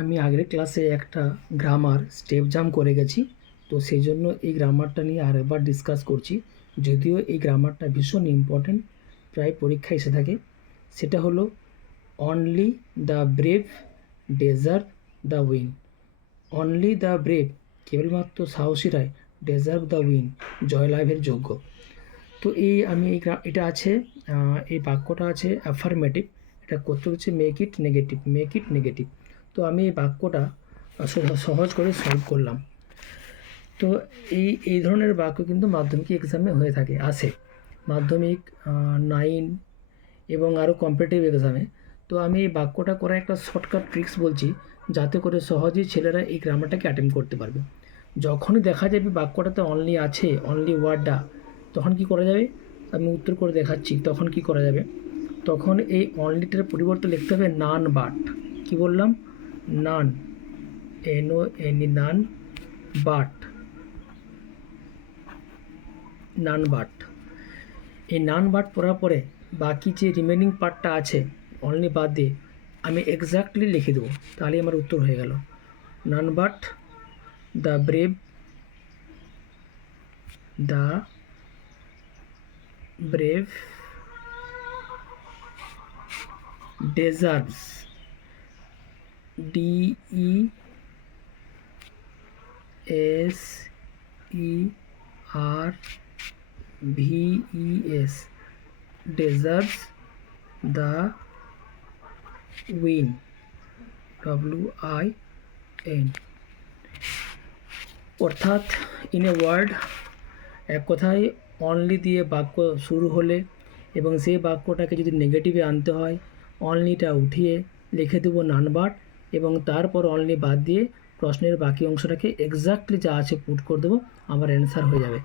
আমি আগের ক্লাসে একটা গ্রামার স্টেপ জাম্প করে গেছি, তো সেই জন্য এই গ্রামারটা নিয়ে আরেকবার ডিসকাস করছি। যদিও এই গ্রামারটা ভীষণ ইম্পর্ট্যান্ট, প্রায় পরীক্ষায় এসে থাকে। সেটা হলো only the brave deserve the win. Only the brave, কেবলমাত্র সাহসীরাই, ডেজার্ভ দ্য উইন, জয়লাভের যোগ্য। তো এটা আছে, এই বাক্যটা আছে অ্যাফার্মেটিভ। এটা করতে হচ্ছে make it negative, make it negative. তো আমি এই বাক্যটা সহজ করে সলভ করলাম। তো এই ধরনের বাক্য কিন্তু মাধ্যমিক এক্সামে হয়ে থাকে, আসে মাধ্যমিক 9 এবং আরও কম্পিটিটিভ এক্সামে। তো আমি এই বাক্যটা করার একটা শর্টকাট ট্রিক্স বলছি, যাতে করে সহজেই ছেলেরা এই গ্রামারটাকে অ্যাটেম্প করতে পারবে। যখনই দেখা যাবে বাক্যটাতে অনলি আছে, অনলি ওয়ার্ডটা, তখন কি করা যাবে? আমি উত্তর করে দেখাচ্ছি তখন কি করা যাবে। তখন এই অনলিটার পরিবর্তে লিখতে হবে নান বাট। কি বললাম? নান, NONE, none but, none but. এই নান বাট পড়ার পরে বাকি যে রিমেনিং পার্টটা আছে অনলি বাদ দিয়ে আমি এক্স্যাক্টলি লিখে দেবো, তাহলে আমার উত্তর হয়ে গেল। None but the brave, the brave deserves, DESERVES, deserves the win, WIN। অর্থাৎ ইন এ ওয়ার্ড, এক কথায় অনলি দিয়ে বাক্য শুরু হলে এবং সেই বাক্যটাকে যদি নেগেটিভে আনতে হয়, অনলিটা উঠিয়ে লিখে দেবো নানবাট এবং তারপর অনলি বাদ দিয়ে প্রশ্নের বাকি অংশটাকে এক্স্যাক্টলি যা আছে পুট করে দেবো, আমার অ্যান্সার হয়ে যাবে।